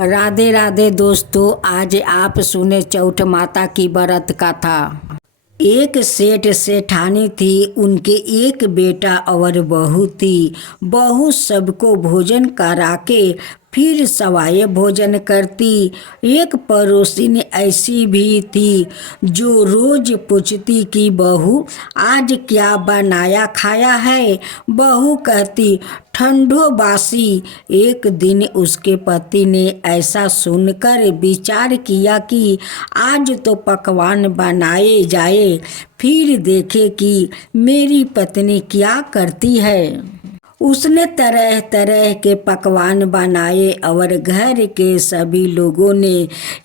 राधे राधे दोस्तों, आज आप सुने चौठ माता की व्रत कथा। एक सेठ सेठानी थी, उनके एक बेटा और बहू थी। बहू सबको भोजन करा के फिर सवाए भोजन करती। एक पड़ोसिन ऐसी भी थी जो रोज पूछती कि बहू आज क्या बनाया खाया है। बहू कहती ठंडो बासी। एक दिन उसके पति ने ऐसा सुनकर विचार किया कि आज तो पकवान बनाए जाए, फिर देखे कि मेरी पत्नी क्या करती है। उसने तरह तरह के पकवान बनाए और घर के सभी लोगों ने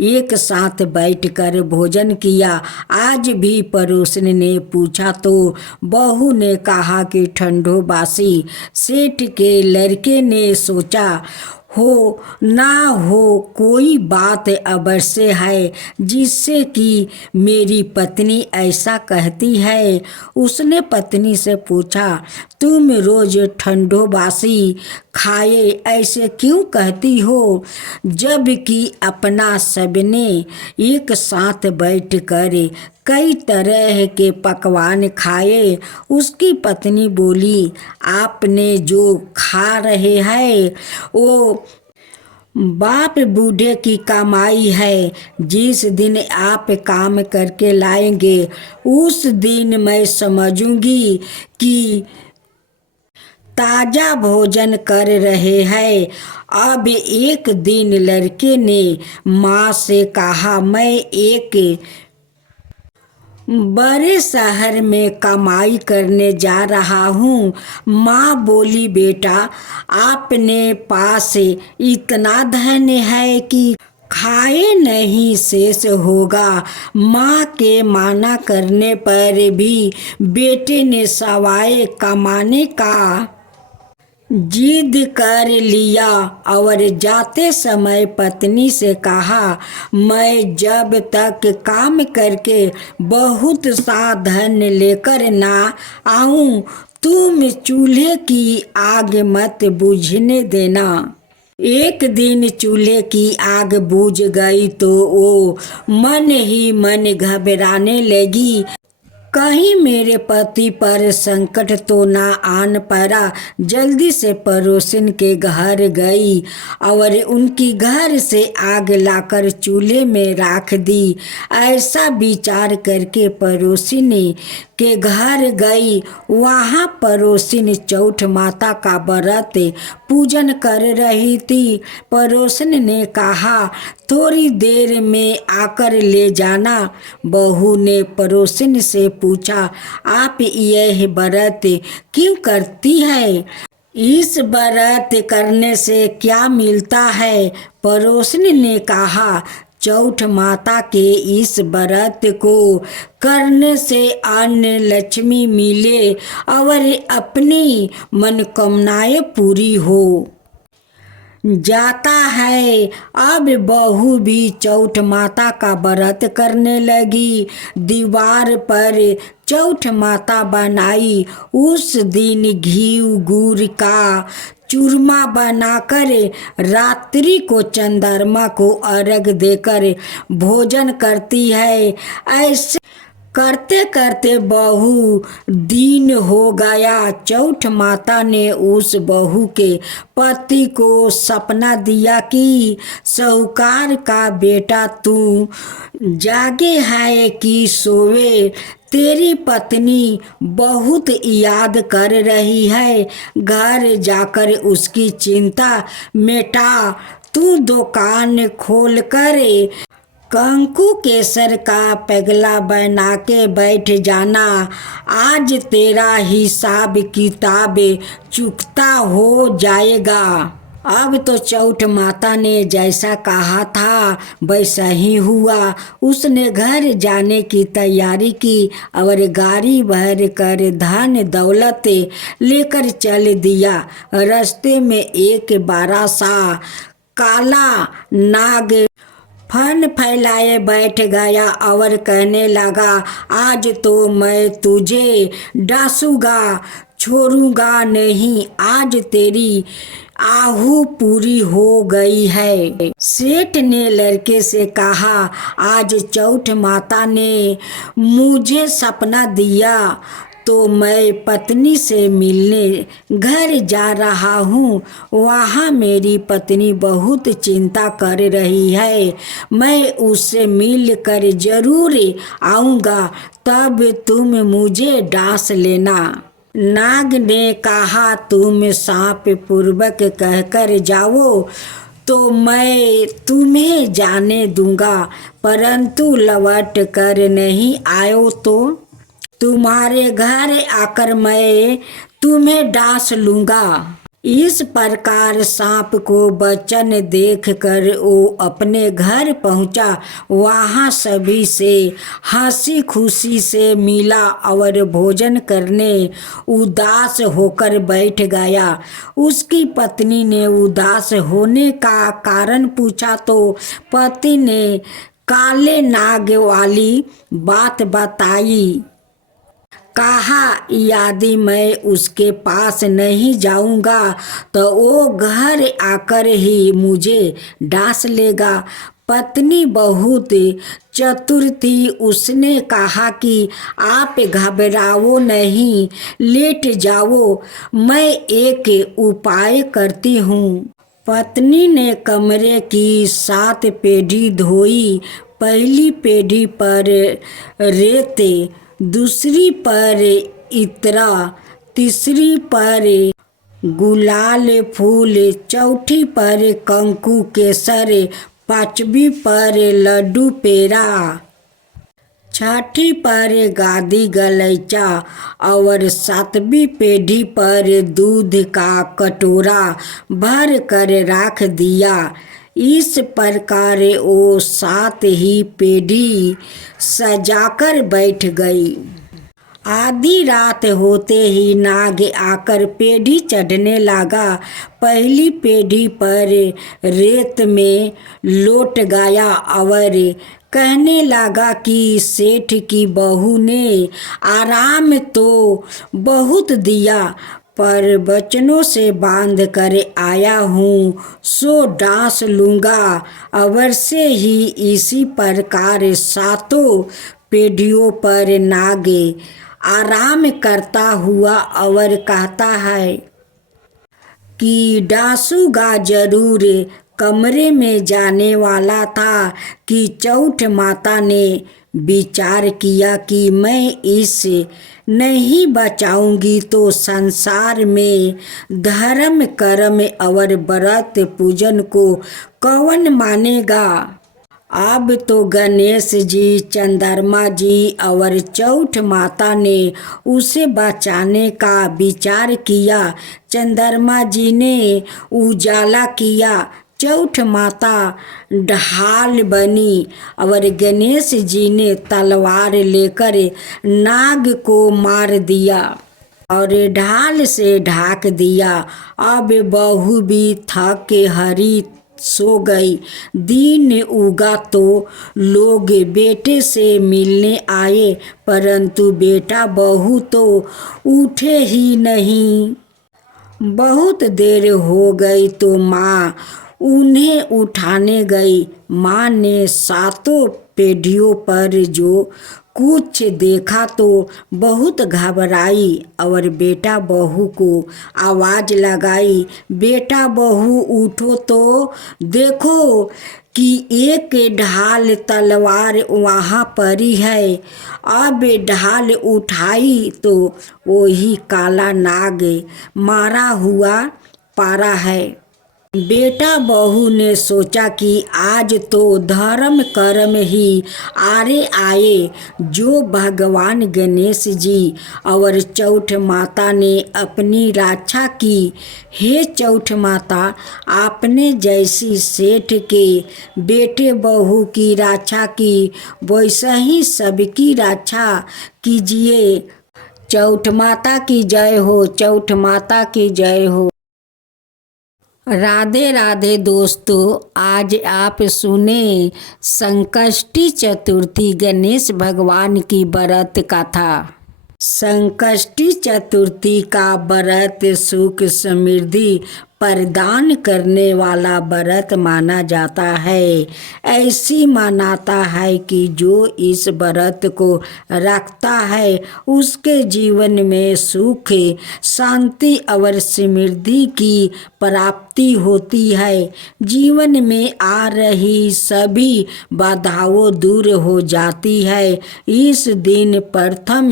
एक साथ बैठकर भोजन किया। आज भी पड़ोसन ने पूछा तो बहू ने कहा कि ठंडो बासी। सेठ के लड़के ने सोचा हो ना हो कोई बात अवश्य है जिससे कि मेरी पत्नी ऐसा कहती है। उसने पत्नी से पूछा तुम रोज ठंडो बासी खाए ऐसे क्यों कहती हो, जबकि अपना सबने एक साथ बैठकर कई तरह के पकवान खाए। उसकी पत्नी बोली आपने जो खा रहे हैं वो बाप बूढ़े की कमाई है। जिस दिन आप काम करके लाएंगे उस दिन मैं समझूंगी कि ताज़ा भोजन कर रहे हैं। अब एक दिन लड़के ने माँ से कहा मैं एक बड़े शहर में कमाई करने जा रहा हूँ। माँ बोली बेटा आपने पास इतना धन है कि खाए नहीं शेष होगा। माँ के माना करने पर भी बेटे ने सवाए कमाने का जिद कर लिया और जाते समय पत्नी से कहा मैं जब तक काम करके बहुत सा धन लेकर ना आऊं तुम चूल्हे की आग मत बुझने देना। एक दिन चूल्हे की आग बुझ गई तो वो मन ही मन घबराने लगी, कहीं मेरे पति पर संकट तो ना आन पड़ा। जल्दी से पड़ोसिन के घर गई और उनकी घर से आग लाकर चूल्हे में रख दी। ऐसा विचार करके पड़ोसिन के घर गई। वहाँ पड़ोसिन चौठ माता का व्रत पूजन कर रही थी। पड़ोसिन ने कहा थोड़ी देर में आकर ले जाना। बहू ने पड़ोसिन से पूछा आप यह व्रत क्यों करती है, इस व्रत करने से क्या मिलता है। पड़ोसिन ने कहा चौठ माता के इस व्रत को करने से अन्न लक्ष्मी मिले और अपनी मनोकामनाएं पूरी हो जाता है। अब बहू भी चौठ माता का व्रत करने लगी। दीवार पर चौठ माता बनाई। उस दिन घी गुड़ का चूरमा बनाकर रात्रि को चंद्रमा को अर्घ देकर भोजन करती है। ऐसे करते करते बहु दिन हो गया। चौठ माता ने उस बहू के पति को सपना दिया कि साहूकार का बेटा तू जागे है कि सोवे, तेरी पत्नी बहुत याद कर रही है। घर जाकर उसकी चिंता मिटा। तू दुकान खोल कर कंकु केसर का पगला बना के बैठ जाना। आज तेरा हिसाब किताब चुकता हो जाएगा। अब तो चौठ माता ने जैसा कहा था वैसा ही हुआ। उसने घर जाने की तैयारी की और गाड़ी भर कर धन दौलत लेकर चल दिया। रास्ते में एक बड़ा सा काला नाग फन फैलाए बैठ गया और कहने लगा आज तो मैं तुझे डांसूंगा। छोड़ूंगा नहीं, आज तेरी आहू पूरी हो गई है। सेठ ने लड़के से कहा, आज चौठ माता ने मुझे सपना दिया तो मैं पत्नी से मिलने घर जा रहा हूँ। वहाँ मेरी पत्नी बहुत चिंता कर रही है। मैं उससे मिल कर जरूर आऊँगा, तब तुम मुझे डांस लेना। नाग ने कहा, तुम सांप पूर्वक कहकर जाओ तो मैं तुम्हें जाने दूंगा, परंतु लौट कर नहीं आयो तो तुम्हारे घर आकर मैं तुम्हें डांस लूंगा। इस प्रकार सांप को वचन देखकर वो अपने घर पहुंचा। वहां सभी से हंसी खुशी से मिला और भोजन करने उदास होकर बैठ गया। उसकी पत्नी ने उदास होने का कारण पूछा तो पति ने काले नाग वाली बात बताई। कहा, यदि मैं उसके पास नहीं जाऊंगा तो वो घर आकर ही मुझे डांस लेगा। पत्नी बहुत चतुर थी। उसने कहा कि आप घबराओ नहीं, लेट जाओ, मैं एक उपाय करती हूँ। पत्नी ने कमरे की 7 पेढ़ी धोई। पहली पेढ़ी पर रेत, दूसरी पर इतरा, तीसरी पर गुलाल फूल, चौथी पर कंकु केसर, पांचवी पर लड्डू पेड़ा, छठी पर गादी गलैचा और 7वीं पेढ़ी पर दूध का कटोरा भर कर रख दिया। इस प्रकार वो 7 ही पेढ़ी सजाकर बैठ गई। आधी रात होते ही नाग आकर पेढ़ी चढ़ने लगा। पहली पेढ़ी पर रेत में लौट गया और कहने लगा कि सेठ की बहू ने आराम तो बहुत दिया, पर बचनों से बांध कर आया हूँ, सो डांस लूँगा अवश्य ही। इसी प्रकार 7 पेढ़ियों पर नाग आराम करता हुआ और कहता है कि डांसूगा जरूर। कमरे में जाने वाला था कि चौठ माता ने विचार किया कि मैं इसे नहीं बचाऊंगी तो संसार में धर्म कर्म और व्रत पूजन को कौन मानेगा। अब तो गणेश जी, चंद्रमा जी और चौठ माता ने उसे बचाने का विचार किया। चंद्रमा जी ने उजाला किया, चौठ माता ढाल बनी और गणेश जी ने तलवार लेकर नाग को मार दिया और ढाल से ढाक दिया। अब बहू भी थक के हरी सो गई। दिन उगा तो लोग बेटे से मिलने आए, परंतु बेटा बहू तो उठे ही नहीं। बहुत देर हो गई तो माँ उन्हें उठाने गई। माँ ने 7 पेढ़ियों पर जो कुछ देखा तो बहुत घबराई और बेटा बहू को आवाज लगाई, बेटा बहू उठो तो देखो कि एक ढाल तलवार वहाँ पड़ी है। अब ढाल उठाई तो वही काला नाग मारा हुआ पारा है। बेटा बहू ने सोचा कि आज तो धर्म कर्म ही आरे आए, जो भगवान गणेश जी और चौठ माता ने अपनी रक्षा की। हे चौठ माता, आपने जैसी सेठ के बेटे बहू की रक्षा की, वैसा ही सबकी रक्षा कीजिए। चौठ माता की जय हो, चौठ माता की जय हो। राधे राधे दोस्तों, आज आप सुने संकष्टी चतुर्थी गणेश भगवान की व्रत कथा। संकष्टी चतुर्थी का व्रत सुख समृद्धि प्रदान करने वाला व्रत माना जाता है। ऐसी मान्यता है कि जो इस व्रत को रखता है उसके जीवन में सुख, शांति और समृद्धि की प्राप्ति होती है। जीवन में आ रही सभी बाधाओं दूर हो जाती है। इस दिन प्रथम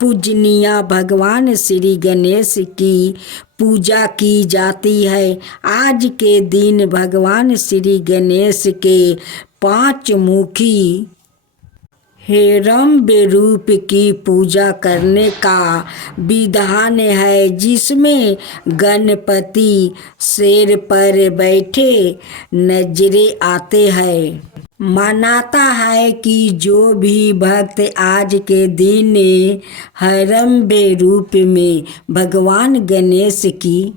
पूजनीय भगवान श्री गणेश की पूजा की जाती है। आज के दिन भगवान श्री गणेश के 5 मुखी हिरण्य रूप की पूजा करने का विधान है, जिसमें गणपति शेर पर बैठे नजरे आते हैं। मानता है कि जो भी भक्त आज के दिन हिरण्य रूप में भगवान गणेश की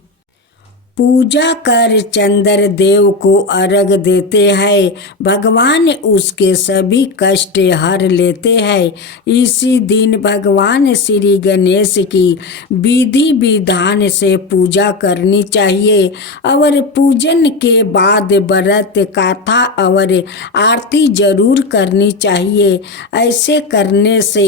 पूजा कर चंद्र देव को अर्घ देते हैं, भगवान उसके सभी कष्ट हर लेते हैं। इसी दिन भगवान श्री गणेश की विधि विधान से पूजा करनी चाहिए और पूजन के बाद व्रत कथा और आरती जरूर करनी चाहिए। ऐसे करने से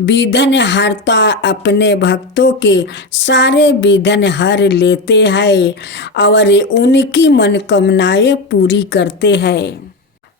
विघ्न हरता अपने भक्तों के सारे विघ्न हर लेते हैं और उनकी मनोकामनाएं पूरी करते हैं।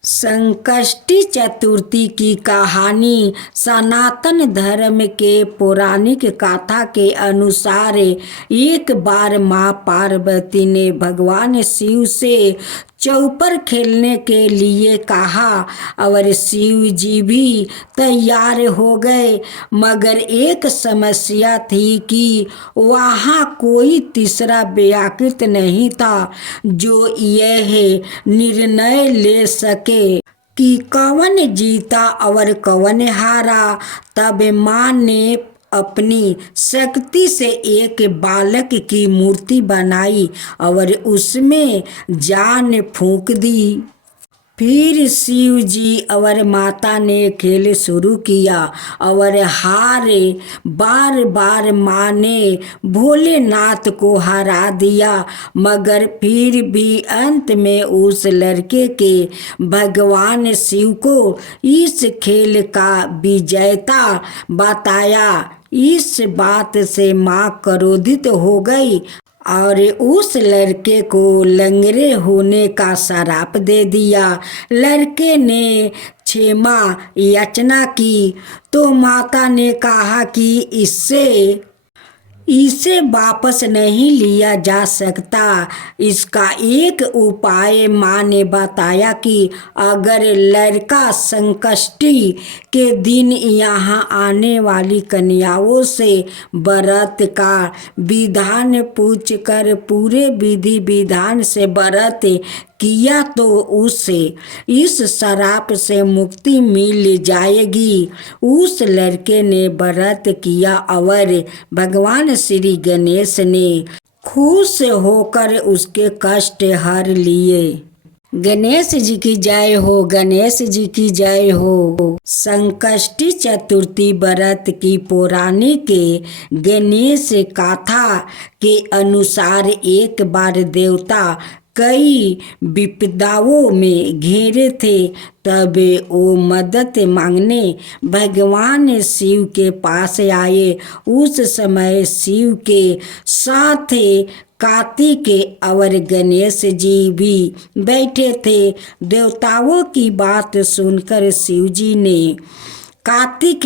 संकष्टी चतुर्थी की कहानी सनातन धर्म के पौराणिक कथा के अनुसार एक बार माँ पार्वती ने भगवान शिव से चौपर खेलने के लिए कहा और शिव जी भी तैयार हो गए, मगर एक समस्या थी कि वहाँ कोई तीसरा व्याकृत नहीं था जो यह निर्णय ले सके कि कौन जीता और कौन हारा। तब माँ ने अपनी शक्ति से एक बालक की मूर्ति बनाई और उसमें जान फूंक दी। फिर शिव जी और माता ने खेल शुरू किया और हारे बार बार माँ ने भोलेनाथ को हरा दिया, मगर फिर भी अंत में उस लड़के के भगवान शिव को इस खेल का विजेता बताया। इस बात से माँ क्रोधित हो गई और उस लड़के को लंगड़े होने का श्राप दे दिया। लड़के ने क्षमा याचना की तो माता ने कहा कि इसे वापस नहीं लिया जा सकता। इसका एक उपाय माँ ने बताया कि अगर लड़का संकष्टी के दिन यहाँ आने वाली कन्याओं से व्रत का विधान पूछ कर पूरे विधि विधान से व्रत किया तो उसे इस श्राप से मुक्ति मिल जाएगी। उस लड़के ने व्रत किया और भगवान श्री गणेश ने खुश होकर उसके कष्ट हर लिए। गणेश जी की जय हो, गणेश जी की जय हो। संकष्टी चतुर्थी व्रत की पौराणिक गणेश कथा के अनुसार एक बार देवता कई विपदाओं में घिरे थे, तब वो मदद मांगने भगवान शिव के पास आए। उस समय शिव के साथ कार्तिक और गणेश जी भी बैठे थे। देवताओं की बात सुनकर शिव जी ने कार्तिक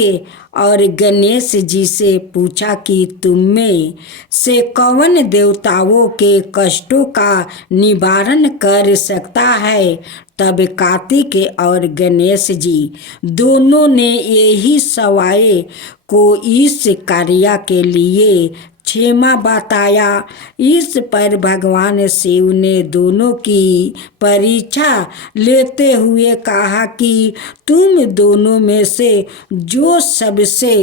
और गणेश जी से पूछा कि तुम में से कौन देवताओं के कष्टों का निवारण कर सकता है। तब कार्तिक और गणेश जी दोनों ने यही सवाए को इस कार्य के लिए क्षमा बताया। इस पर भगवान शिव ने दोनों की परीक्षा लेते हुए कहा कि तुम दोनों में से जो सबसे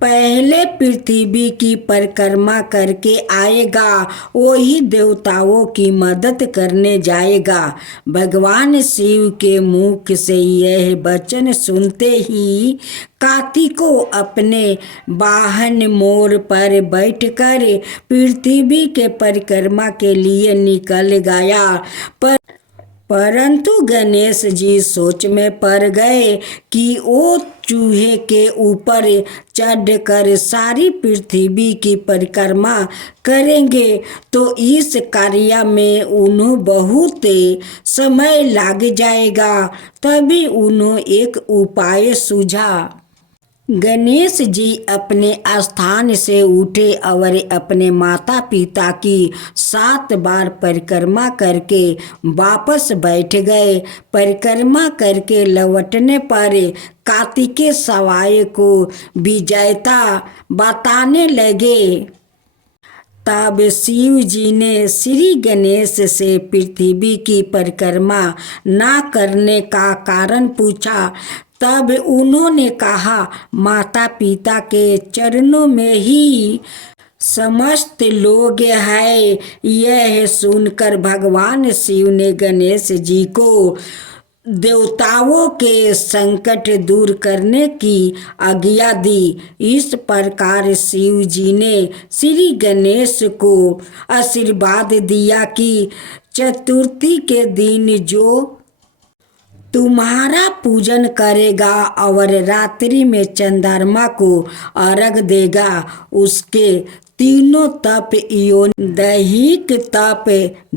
पहले पृथ्वी की परिक्रमा करके आएगा, वही देवताओं की मदद करने जाएगा। भगवान शिव के मुख से यह वचन सुनते ही कार्तिको अपने वाहन मोर पर बैठकर पृथ्वी के परिक्रमा के लिए निकल गया। परंतु गणेश जी सोच में पड़ गए कि वो चूहे के ऊपर चढ़कर सारी पृथ्वी की परिक्रमा करेंगे तो इस कार्य में उन्हें बहुत समय लग जाएगा। तभी उन्होंने एक उपाय सूझा। गणेश जी अपने स्थान से उठे और अपने माता पिता की 7 बार परिक्रमा करके वापस बैठ गए। परिक्रमा करके लौटने पर कार्तिकेय सवाई को विजयता बताने लगे। तब शिव जी ने श्री गणेश से पृथ्वी की परिक्रमा न करने का कारण पूछा। तब उन्होंने कहा, माता पिता के चरणों में ही समस्त लोग हैं। यह सुनकर भगवान शिव ने गणेश जी को देवताओं के संकट दूर करने की आज्ञा दी। इस प्रकार शिव जी ने श्री गणेश को आशीर्वाद दिया कि चतुर्थी के दिन जो तुम्हारा पूजन करेगा और रात्रि में चंद्रमा को अर्घ देगा, उसके तीनों तप योनि दैहिक तप,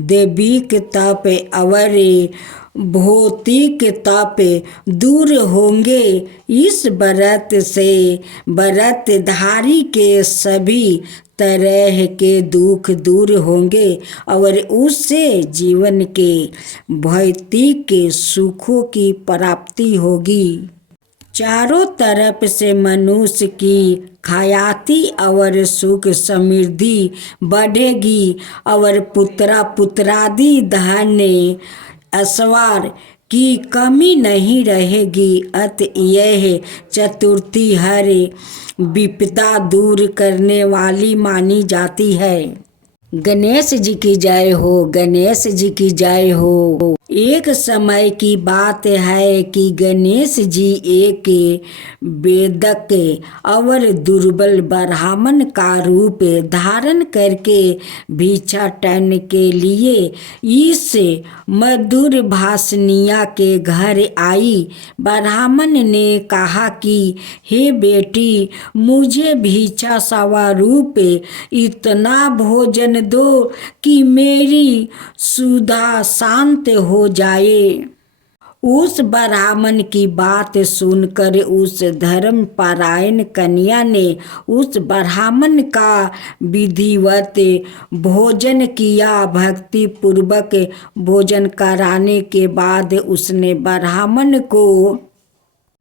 दैविक तप और भौतिक तप दूर होंगे। इस व्रत से व्रतधारी के सभी तरह के दुख दूर होंगे और उससे जीवन के भौतिक सुखों की प्राप्ति होगी। चारों तरफ से मनुष्य की खयाती और सुख समृद्धि बढ़ेगी और पुत्रादि धन ऐश्वर्य की कमी नहीं रहेगी। अतः यह चतुर्थी हर विपदा दूर करने वाली मानी जाती है। गणेश जी की जय हो, गणेश जी की जय हो। एक समय की बात है कि गणेश जी एक वेदक और दुर्बल ब्राह्मण का रूप धारण करके भिक्षाटन के लिए इस मधुर भाषणिया के घर आई। ब्राह्मण ने कहा कि हे बेटी, मुझे भिक्षा स्वरूप इतना भोजन दो कि मेरी क्षुधा शांत हो जाए। उस ब्राह्मण की बात सुनकर उस धर्मपरायण कन्या ने उस ब्राह्मण का विधिवत भोजन किया। भक्ति पूर्वक भोजन कराने के बाद उसने ब्राह्मण को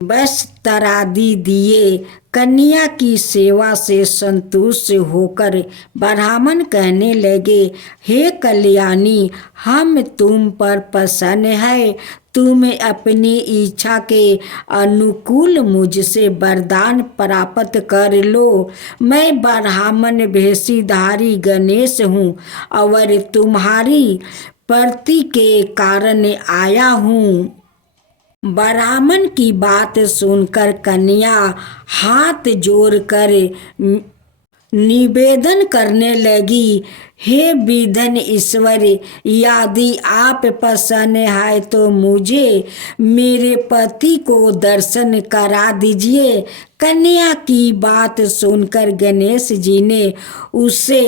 वस्त्रादि दिए। कन्या की सेवा से संतुष्ट होकर ब्राह्मण कहने लगे, हे कल्याणी, हम तुम पर प्रसन्न है। तुम अपनी इच्छा के अनुकूल मुझसे वरदान प्राप्त कर लो। मैं ब्राह्मण वेशधारी गणेश हूँ और तुम्हारी प्रीति के कारण आया हूँ। ब्राह्मण की बात सुनकर कन्या हाथ जोड़कर निवेदन करने लगी, हे विधन ईश्वर, यदि आप प्रसन्न है तो मुझे मेरे पति को दर्शन करा दीजिए। कन्या की बात सुनकर गणेश जी ने उससे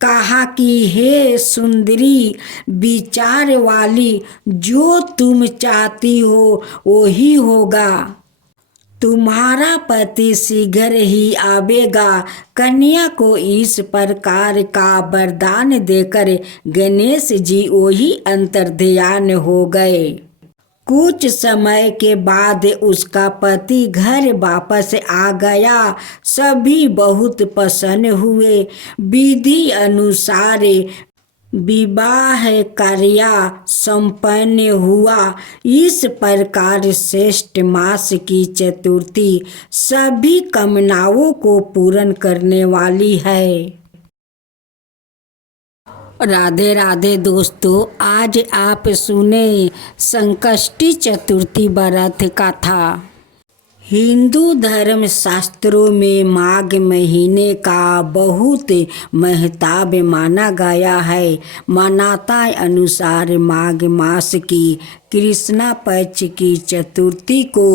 कहा कि हे सुंदरी विचार वाली, जो तुम चाहती हो वही होगा। तुम्हारा पति शीघ्र ही आवेगा। कन्या को इस प्रकार का वरदान देकर गणेश जी वही अंतर्ध्यान हो गए। कुछ समय के बाद उसका पति घर वापस आ गया। सभी बहुत प्रसन्न हुए। विधि अनुसार विवाह कार्य संपन्न हुआ। इस प्रकार श्रेष्ठ मास की चतुर्थी सभी कामनाओं को पूर्ण करने वाली है। राधे राधे दोस्तों, आज आप सुने संकष्टी चतुर्थी व्रत कथा। हिंदू धर्म शास्त्रों में माघ महीने का बहुत महत्व माना गया है। मान्यता अनुसार माघ मास की कृष्णा पक्ष की चतुर्थी को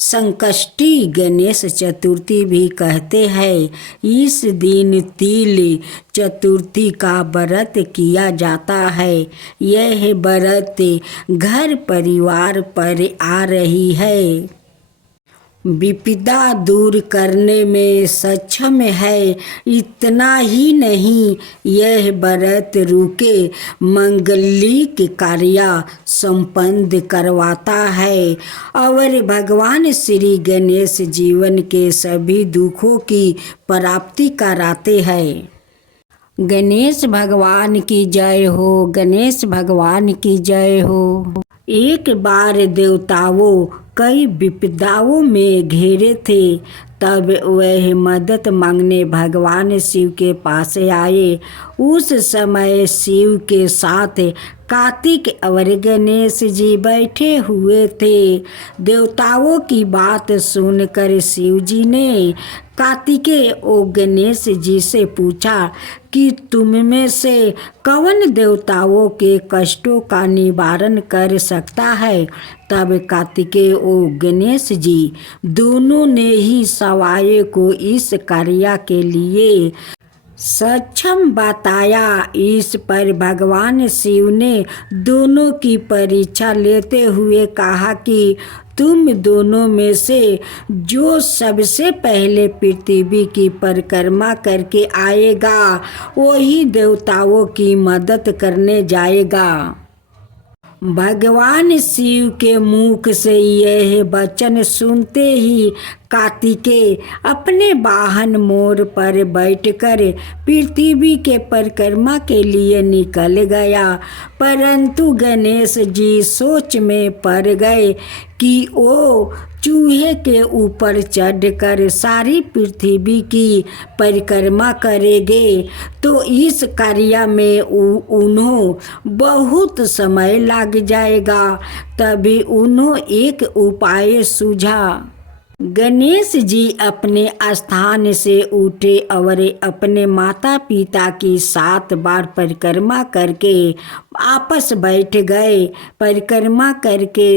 संकष्टी गणेश चतुर्थी भी कहते हैं। इस दिन तिल चतुर्थी का व्रत किया जाता है। यह व्रत घर परिवार पर आ रही है विपदा दूर करने में सक्षम है। इतना ही नहीं, यह व्रत रुके मंगलिक कार्य संपन्न करवाता है और भगवान श्री गणेश जीवन के सभी दुखों की प्राप्ति कराते हैं। गणेश भगवान की जय हो, गणेश भगवान की जय हो। एक बार देवताओं कई विपदाओं में घिरे थे। तब वह मदद मांगने भगवान शिव के पास आए। उस समय शिव के साथ कार्तिक और गणेश जी बैठे हुए थे। देवताओं की बात सुनकर शिव जी ने कार्तिकेय और गणेश जी से पूछा कि तुम में से कौन देवताओं के कष्टों का निवारण कर सकता है। तब कार्तिकेय और गणेश जी दोनों ने ही सवाए को इस कार्य के लिए सक्षम बताया। इस पर भगवान शिव ने दोनों की परीक्षा लेते हुए कहा कि तुम दोनों में से जो सबसे पहले पृथ्वी की परिक्रमा करके आएगा वही देवताओं की मदद करने जाएगा। भगवान शिव के मुख से यह वचन सुनते ही कार्तिकेय अपने वाहन मोर पर बैठकर पृथ्वी के परिक्रमा के लिए निकल गया। परंतु गणेश जी सोच में पड़ गए कि वो चूहे के ऊपर चढ़कर सारी पृथ्वी की परिक्रमा करेंगे तो इस कार्य में उन्हें बहुत समय लग जाएगा। तभी उन्होंने एक उपाय सूझा। गणेश जी अपने स्थान से उठे और अपने माता पिता की 7 बार परिक्रमा करके आपस बैठ गए। परिक्रमा करके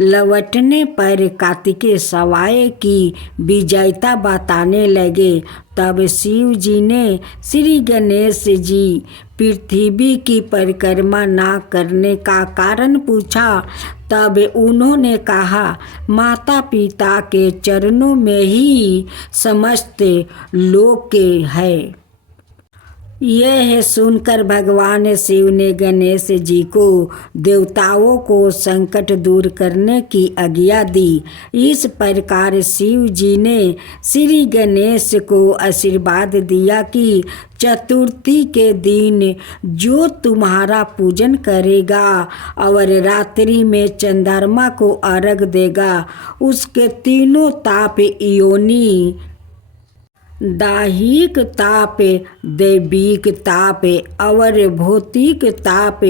लौटने पर कार्तिकेय सवाए की विजयता बताने लगे। तब शिव जी ने श्री गणेश जी पृथ्वी की परिक्रमा ना करने का कारण पूछा। तब उन्होंने कहा, माता पिता के चरणों में ही समस्त लोक है। यह सुनकर भगवान शिव ने गणेश जी को देवताओं को संकट दूर करने की आज्ञा दी। इस प्रकार शिव जी ने श्री गणेश को आशीर्वाद दिया कि चतुर्थी के दिन जो तुम्हारा पूजन करेगा और रात्रि में चंद्रमा को अर्घ देगा उसके तीनों ताप योनि दैहिक ताप, दैविक ताप और भौतिक ताप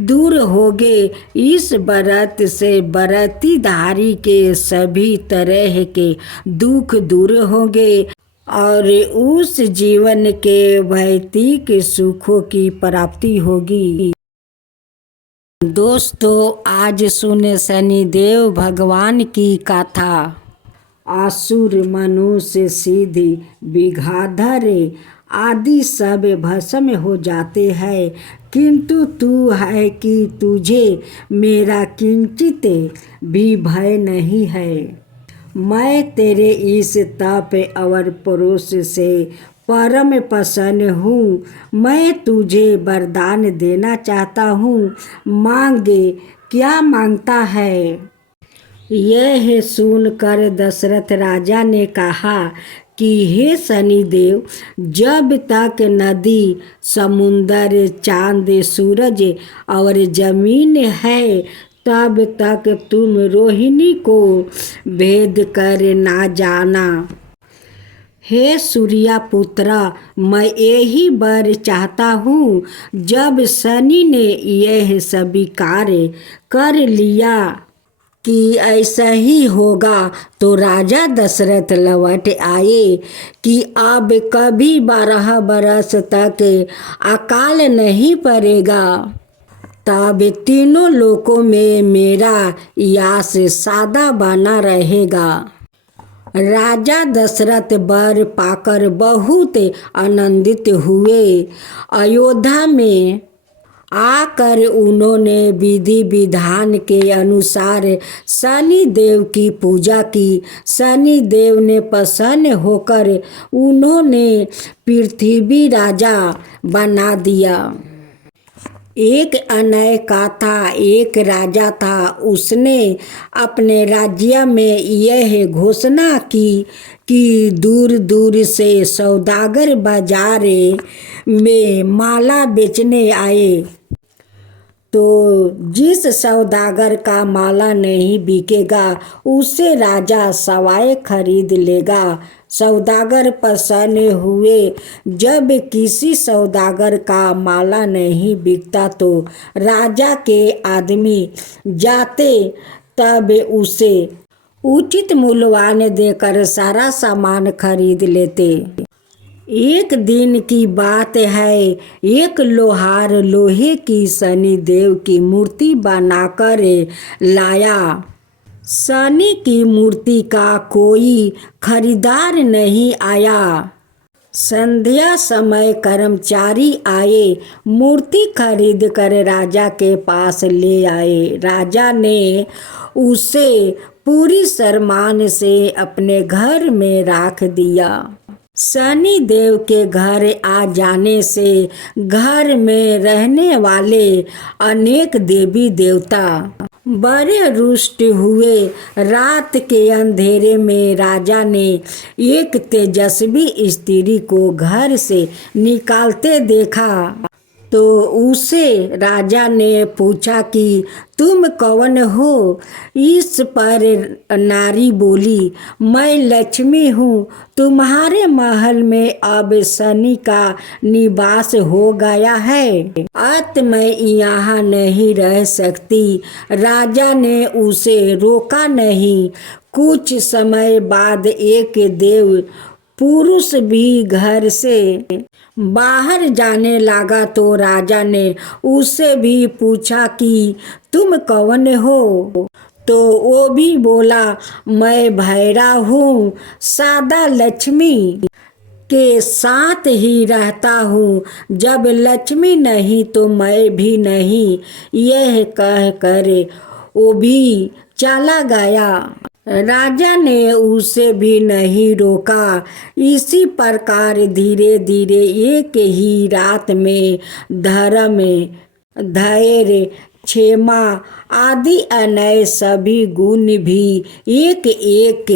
दूर होगे। इस व्रत से व्रतधारी के सभी तरह के दुख दूर होंगे और उस जीवन के भौतिक सुखों की प्राप्ति होगी। दोस्तों, आज सुने शनिदेव भगवान की कथा। असुर, मनुष्य, सिद्धि, विद्याधर आदि सब भस्म हो जाते हैं, किंतु तू है कि तुझे मेरा किंचित भी भय नहीं है। मैं तेरे इस तप और परोस से परम प्रसन्न हूँ। मैं तुझे वरदान देना चाहता हूँ, मांगे। क्या मांगता है? यह सुनकर दशरथ राजा ने कहा कि हे शनिदेव, जब तक नदी, समुंदर, चांद, सूरज और जमीन है तब तक तुम रोहिणी को भेद कर ना जाना। हे सूर्या पुत्रा, मैं यही वर चाहता हूँ। जब शनि ने यह स्वीकार कर लिया कि ऐसा ही होगा तो राजा दशरथ लौट आए कि अब कभी 12 बरस तक अकाल नहीं पड़ेगा। तब तीनों लोकों में मेरा यश सदा बना रहेगा। राजा दशरथ वर पाकर बहुत आनंदित हुए। अयोध्या में आकर उन्होंने विधि विधान के अनुसार शनि देव की पूजा की। शनि देव ने प्रसन्न होकर उन्होंने पृथ्वी राजा बना दिया। एक अनायका था, एक राजा था। उसने अपने राज्य में यह घोषणा की कि दूर दूर से सौदागर बाजार में माला बेचने आए तो जिस सौदागर का माला नहीं बिकेगा उसे राजा सवाए खरीद लेगा। सौदागर प्रसन्न हुए। जब किसी सौदागर का माला नहीं बिकता तो राजा के आदमी जाते तब उसे उचित मूल्यवान देकर सारा सामान खरीद लेते। एक दिन की बात है, एक लोहार लोहे की शनि देव की मूर्ति बनाकर लाया। शनि की मूर्ति का कोई खरीदार नहीं आया। संध्या समय कर्मचारी आए, मूर्ति खरीद कर राजा के पास ले आए। राजा ने उसे पूरी सम्मान से अपने घर में रख दिया। शनि देव के घर आ जाने से घर में रहने वाले अनेक देवी देवता बड़े रुष्ट हुए। रात के अंधेरे में राजा ने एक तेजस्वी स्त्री को घर से निकालते देखा तो उसे राजा ने पूछा कि तुम कौन हो? इस पर नारी बोली, मैं लक्ष्मी हूँ। तुम्हारे महल में अब शनि का निवास हो गया है, अत मैं यहाँ नहीं रह सकती। राजा ने उसे रोका नहीं। कुछ समय बाद एक देव पुरुष भी घर से बाहर जाने लगा तो राजा ने उससे भी पूछा कि तुम कौन हो? तो वो भी बोला, मैं भैरा हूँ, सादा लक्ष्मी के साथ ही रहता हूँ। जब लक्ष्मी नहीं तो मैं भी नहीं, यह कह कर वो भी चला गया। राजा ने उसे भी नहीं रोका। इसी प्रकार धीरे धीरे एक ही रात में धर्म, धैर्य, क्षमा आदि अन्य सभी गुण भी एक एक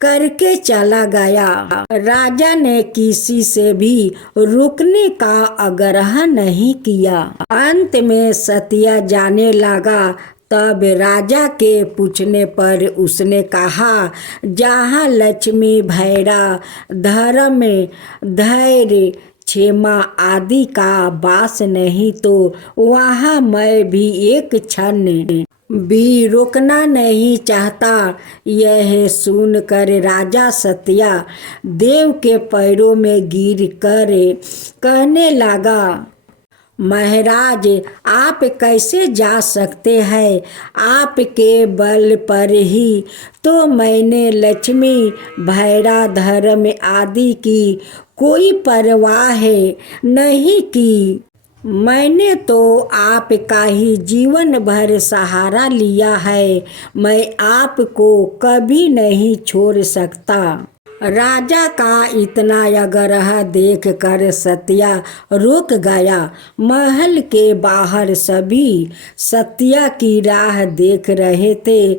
करके चला गया। राजा ने किसी से भी रुकने का आग्रह नहीं किया। अंत में सत्या जाने लगा। तब राजा के पूछने पर उसने कहा, जहाँ लक्ष्मी, भैरा, धर्म, धैर्य, क्षमा आदि का वास नहीं तो वहाँ मैं भी एक क्षण भी रुकना नहीं चाहता। यह सुनकर राजा सत्या देव के पैरों में गिर कर कहने लगा, महाराज, आप कैसे जा सकते हैं? आपके बल पर ही तो मैंने लक्ष्मी, भैरा, धर्म आदि की कोई परवाह नहीं की। मैंने तो आपका ही जीवन भर सहारा लिया है। मैं आपको कभी नहीं छोड़ सकता। राजा का इतना आग्रह देख कर सत्या रुक गया। महल के बाहर सभी सत्या की राह देख रहे थे।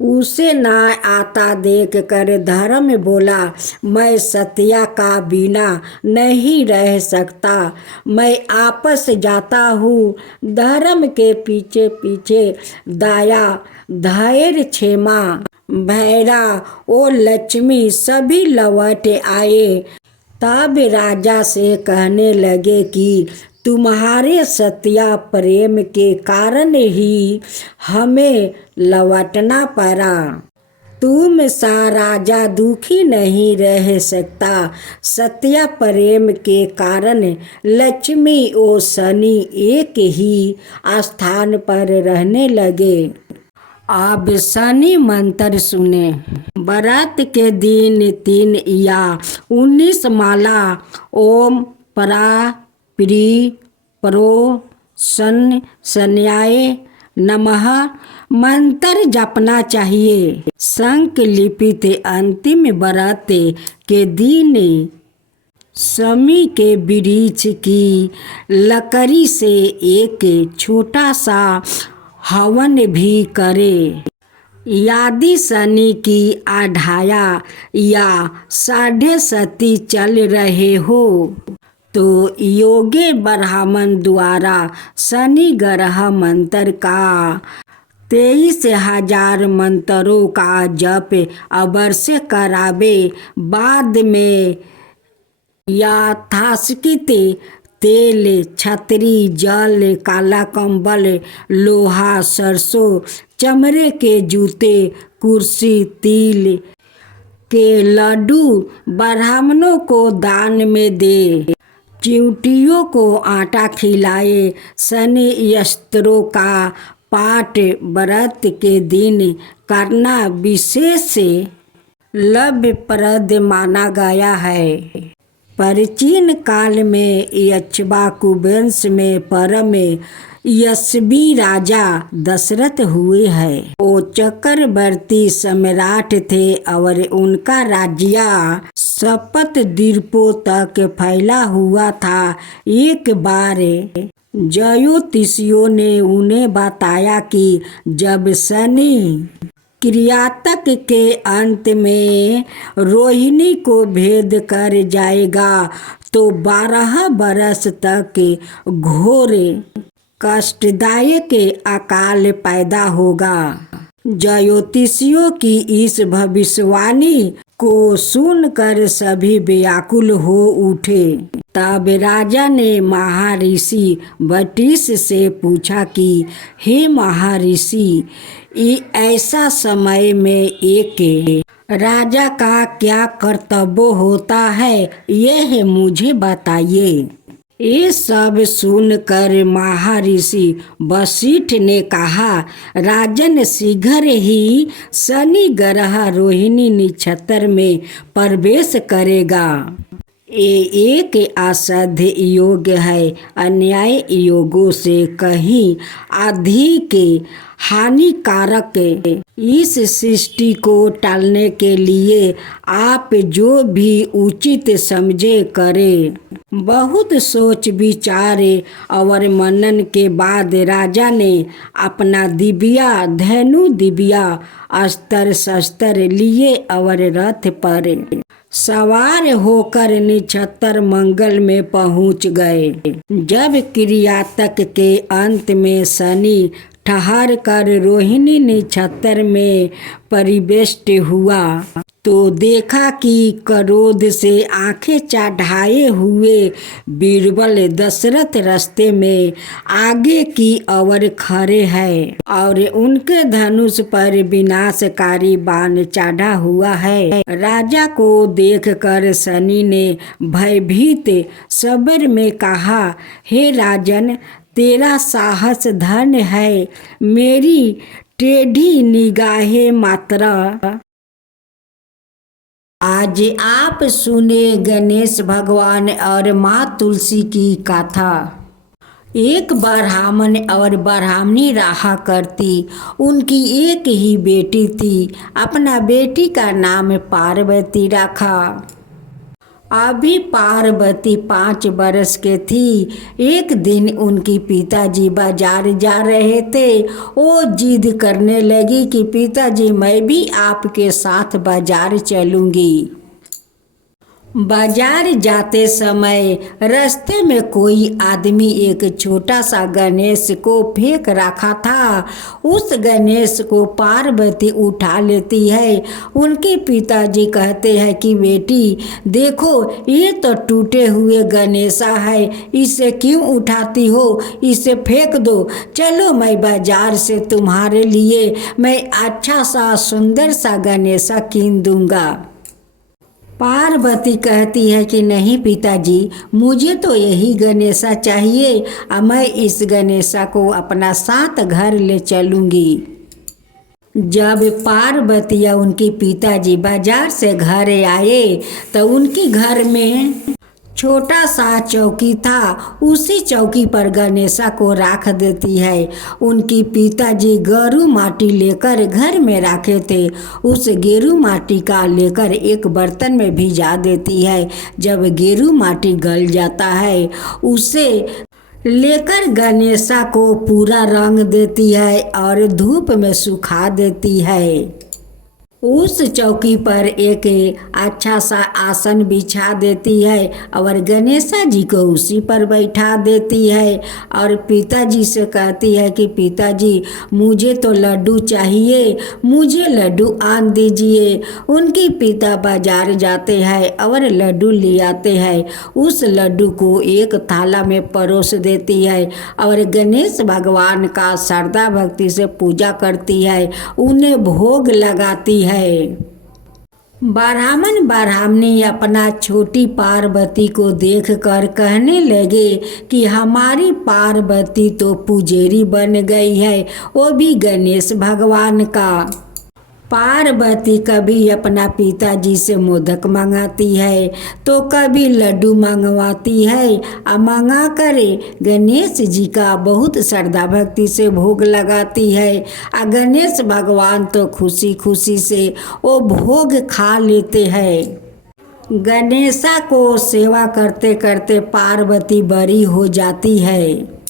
उसे ना आता देख कर धर्म बोला, मैं सत्या का बिना नहीं रह सकता, मैं आपस जाता हूँ धर्म के पीछे पीछे। दाया, धैर्य, क्षेमा, भैरा और लक्ष्मी सभी लौट आए। तब राजा से कहने लगे कि तुम्हारे सत्या प्रेम के कारण ही हमें लौटना पड़ा। तुम सा राजा दुखी नहीं रह सकता। सत्या प्रेम के कारण लक्ष्मी और शनि एक ही स्थान पर रहने लगे। अब शनि मंत्र सुने। व्रत के दिन 3 या 19 माला ओम परा प्री परो शन्याय नमः मंत्र जपना चाहिए। संकल्पित अंतिम व्रत के दिन शमी के वृक्ष की लकड़ी से एक छोटा सा हवन भी करे। यदि शनि की 2.5 या 7.5 चल रहे हो तो योग्य ब्राह्मण द्वारा शनि ग्रह मंत्र का 23,000 मंत्रों का जप अवश्य करावे। बाद में यथाशक्ति तेल, छतरी, जल, काला कंबल, लोहा, सरसों, चमड़े के जूते, कुर्सी, तिल के लड्डू ब्राह्मणों को दान में दे। चिंटियों को आटा खिलाए। शनि अस्त्रों का पाठ व्रत के दिन करना विशेष लाभप्रद माना गया है। प्राचीन काल में इक्ष्वाकु वंश में परम यशस्वी राजा दशरथ हुए हैं। वो चक्रवर्ती सम्राट थे और उनका राज्य सप्त द्वीपों तक फैला हुआ था। एक बार ज्योतिषियों ने उन्हें बताया कि जब शनि क्रियातक के अंत में रोहिणी को भेद कर जाएगा तो 12 बरस तक घोर कष्टदायक अकाल पैदा होगा। ज्योतिषियों की इस भविष्यवाणी को सुनकर सभी व्याकुल हो उठे। तब राजा ने महर्षि वशिष्ठ से पूछा कि हे महर्षि, ऐसा समय में एक राजा का क्या कर्तव्य होता है, यह मुझे बताइए। ये सब सुनकर महर्षि वशिष्ठ ने कहा, राजन, शीघ्र ही शनि ग्रह रोहिणी नक्षत्र में प्रवेश करेगा। ये एक असाध्य योग है। अन्याय योगों से कहीं अधिक हानिकारक। इस सृष्टि को टालने के लिए आप जो भी उचित समझे करें। बहुत सोच विचार और मनन के बाद राजा ने अपना दिव्या धनु, दिव्या अस्त्र शस्त्र लिए और रथ पर सवार होकर नक्षत्र मंगल में पहुंच गए। जब क्रियातक के अंत में शनि ठहर कर रोहिणी नक्षत्र में परिवेष्ट हुआ तो देखा कि क्रोध से आंखें चढ़ाए हुए बीरबल दशरथ रास्ते में आगे की ओर खड़े हैं और उनके धनुष पर विनाशकारी बाण चढ़ा हुआ है। राजा को देखकर शनि ने भयभीत स्वर में कहा, हे राजन, तेरा साहस धन्य है, मेरी टेढ़ी निगाहें मात्र। आज आप सुने गणेश भगवान और माँ तुलसी की कथा। एक ब्राह्मण और ब्राह्मणी रहा करती। उनकी एक ही बेटी थी। अपना बेटी का नाम पार्वती रखा। अभी पार्वती 5 बरस के थी। एक दिन उनकी पिताजी बाजार जा रहे थे। वो जिद करने लगी कि पिताजी मैं भी आपके साथ बाजार चलूँगी। बाजार जाते समय रास्ते में कोई आदमी एक छोटा सा गणेश को फेंक रखा था। उस गणेश को पार्वती उठा लेती है। उनके पिताजी कहते हैं कि बेटी देखो ये तो टूटे हुए गणेशा है, इसे क्यों उठाती हो, इसे फेंक दो। चलो मैं बाजार से तुम्हारे लिए मैं अच्छा सा सुंदर सा गणेशा कीन दूंगा। पार्वती कहती है कि नहीं पिताजी, मुझे तो यही गणेशा चाहिए और मैं इस गणेशा को अपना साथ घर ले चलूँगी। जब पार्वती या उनके पिताजी बाजार से घर आए तो उनके घर में छोटा सा चौकी था। उसी चौकी पर गणेशा को रख देती है। उनकी पिताजी गेरू माटी लेकर घर में रखे थे। उस गेरू माटी का लेकर एक बर्तन में भिजा देती है। जब गेरू माटी गल जाता है उसे लेकर गणेशा को पूरा रंग देती है और धूप में सुखा देती है। उस चौकी पर एक अच्छा सा आसन बिछा देती है और गणेशा जी को उसी पर बैठा देती है और पिताजी से कहती है कि पिताजी मुझे तो लड्डू चाहिए, मुझे लड्डू आन दीजिए। उनके पिता बाजार जाते हैं और लड्डू ले आते हैं। उस लड्डू को एक थाला में परोस देती है और गणेश भगवान का श्रद्धा भक्ति से पूजा करती है, उन्हें भोग लगाती है। ब्राह्मण ब्राह्मणी अपना छोटी पार्वती को देखकर कहने लगे कि हमारी पार्वती तो पुजेरी बन गई है, वो भी गणेश भगवान का। पार्वती कभी अपना पिताजी से मोदक मंगाती है तो कभी लड्डू मंगवाती है और मंगा कर गणेश जी का बहुत श्रद्धा भक्ति से भोग लगाती है। और गणेश भगवान तो खुशी खुशी से वो भोग खा लेते हैं। गणेशा को सेवा करते करते पार्वती बड़ी हो जाती है।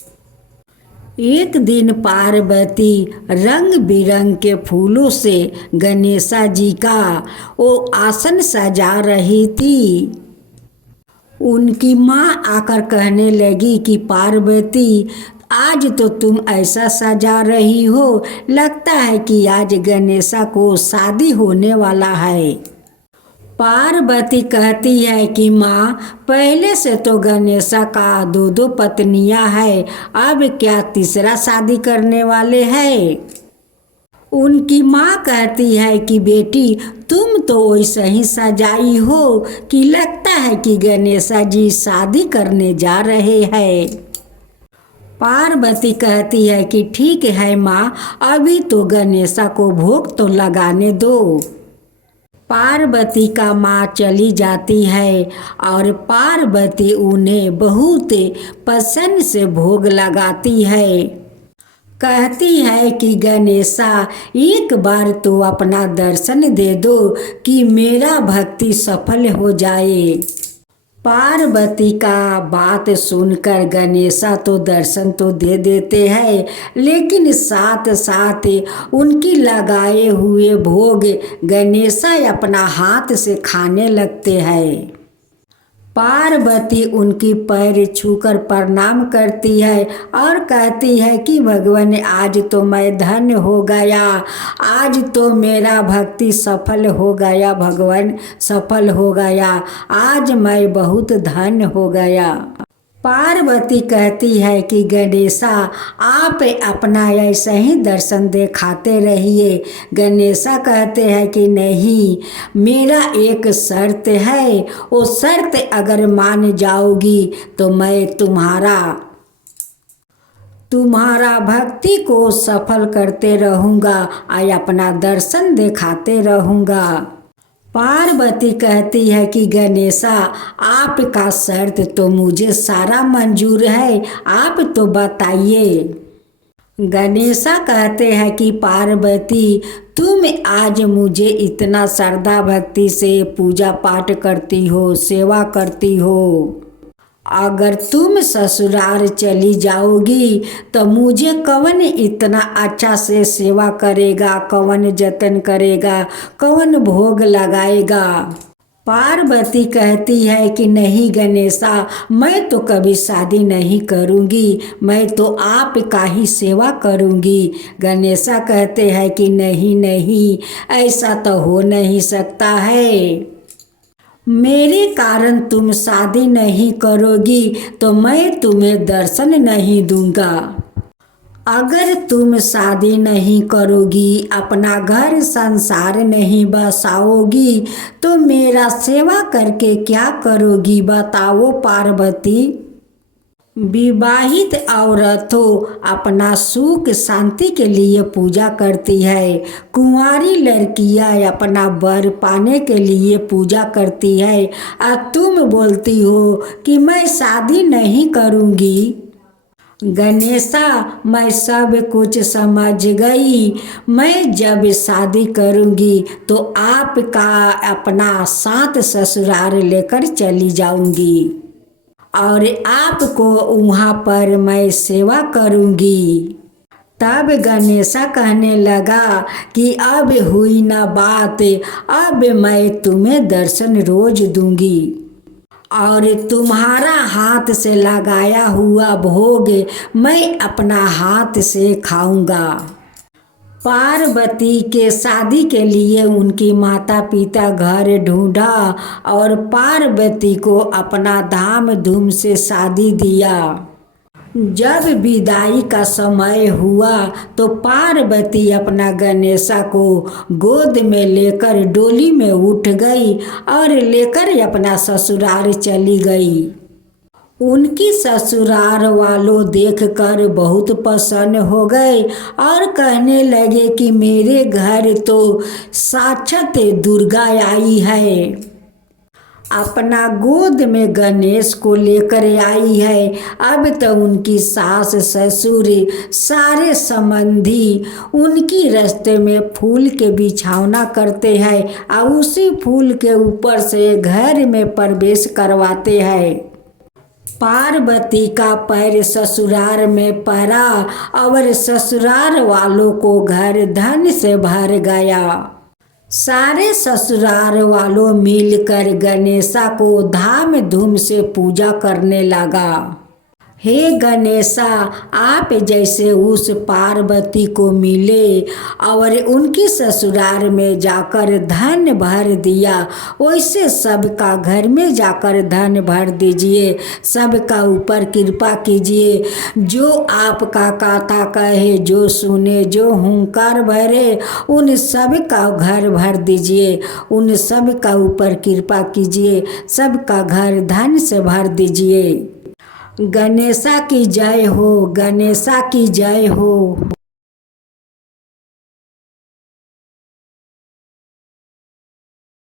एक दिन पार्वती रंग बिरंग के फूलों से गणेशा जी का वो आसन सजा रही थी। उनकी माँ आकर कहने लगी कि पार्वती आज तो तुम ऐसा सजा रही हो, लगता है कि आज गणेशा को शादी होने वाला है। पार्वती कहती है कि माँ पहले से तो गणेशा का 2 पत्नियां हैं, अब क्या तीसरा शादी करने वाले हैं। उनकी माँ कहती है कि बेटी तुम तो वैसे ही सजाई हो कि लगता है कि गणेशा जी शादी करने जा रहे हैं। पार्वती कहती है कि ठीक है माँ, अभी तो गणेशा को भोग तो लगाने दो। पार्वती का माँ चली जाती है और पार्वती उन्हें बहुत पसंद से भोग लगाती है। कहती है कि गणेशा एक बार तो अपना दर्शन दे दो कि मेरा भक्ति सफल हो जाए। पार्वती का बात सुनकर गणेशा तो दर्शन तो दे देते हैं, लेकिन साथ साथ उनकी लगाए हुए भोग गणेशा अपना हाथ से खाने लगते हैं। पार्वती उनकी पैर छूकर प्रणाम करती है और कहती है कि भगवान आज तो मैं धन्य हो गया, आज तो मेरा भक्ति सफल हो गया, भगवान सफल हो गया, आज मैं बहुत धन्य हो गया। पार्वती कहती है कि गणेशा आप अपना ऐसे ही दर्शन दिखाते रहिए। गणेशा कहते हैं कि नहीं, मेरा एक शर्त है, वो शर्त अगर मान जाओगी तो मैं तुम्हारा भक्ति को सफल करते रहूँगा और अपना दर्शन दिखाते रहूँगा। पार्वती कहती है कि गणेशा आपका शर्त तो मुझे सारा मंजूर है, आप तो बताइए। गणेशा कहते हैं कि पार्वती, तुम आज मुझे इतना श्रद्धा भक्ति से पूजा पाठ करती हो, सेवा करती हो, अगर तुम ससुराल चली जाओगी तो मुझे कौन इतना अच्छा से सेवा करेगा, कौन जतन करेगा, कौन भोग लगाएगा। पार्वती कहती है कि नहीं गणेशा, मैं तो कभी शादी नहीं करूँगी, मैं तो आपका ही सेवा करूँगी। गणेशा कहते हैं कि नहीं नहीं, ऐसा तो हो नहीं सकता है, मेरे कारण तुम शादी नहीं करोगी तो मैं तुम्हें दर्शन नहीं दूंगा। अगर तुम शादी नहीं करोगी, अपना घर संसार नहीं बसाओगी तो मेरा सेवा करके क्या करोगी, बताओ पार्वती। विवाहित औरतों अपना सुख शांति के लिए पूजा करती है, कुंवारी लड़कियां अपना वर पाने के लिए पूजा करती है, और तुम बोलती हो कि मैं शादी नहीं करूँगी। गणेशा, मैं सब कुछ समझ गई, मैं जब शादी करूँगी तो आपका अपना साथ ससुराल लेकर चली जाऊँगी और आपको वहाँ पर मैं सेवा करूँगी। तब गणेशा कहने लगा कि अब हुई ना बात, अब मैं तुम्हें दर्शन रोज दूँगी और तुम्हारा हाथ से लगाया हुआ भोग मैं अपना हाथ से खाऊंगा। पार्वती के शादी के लिए उनकी माता पिता घर ढूंढा और पार्वती को अपना धाम धूम से शादी दिया। जब विदाई का समय हुआ तो पार्वती अपना गणेशा को गोद में लेकर डोली में उठ गई और लेकर अपना ससुराल चली गई। उनकी ससुराल वालों देखकर बहुत प्रसन्न हो गए और कहने लगे कि मेरे घर तो साक्षात दुर्गा आई है, अपना गोद में गणेश को लेकर आई है। अब तो उनकी सास ससुर सारे संबंधी उनकी रास्ते में फूल के बिछौना करते हैं और उसी फूल के ऊपर से घर में प्रवेश करवाते हैं। पार्वती का पैर ससुराल में पड़ा और ससुराल वालों को घर धन से भर गया। सारे ससुराल वालों मिलकर गणेशा को धाम धूम से पूजा करने लगा। हे गणेशा, आप जैसे उस पार्वती को मिले और उनकी ससुराल में जाकर धन भर दिया, वैसे सबका घर में जाकर धन भर दीजिए, सबका ऊपर कृपा कीजिए। जो आपका कथा कहे, जो सुने, जो हुंकार भरे, उन सब का घर भर दीजिए, उन सब का ऊपर कृपा कीजिए, सबका घर धन से भर दीजिए। गणेशा की जय हो, गणेशा की जय हो।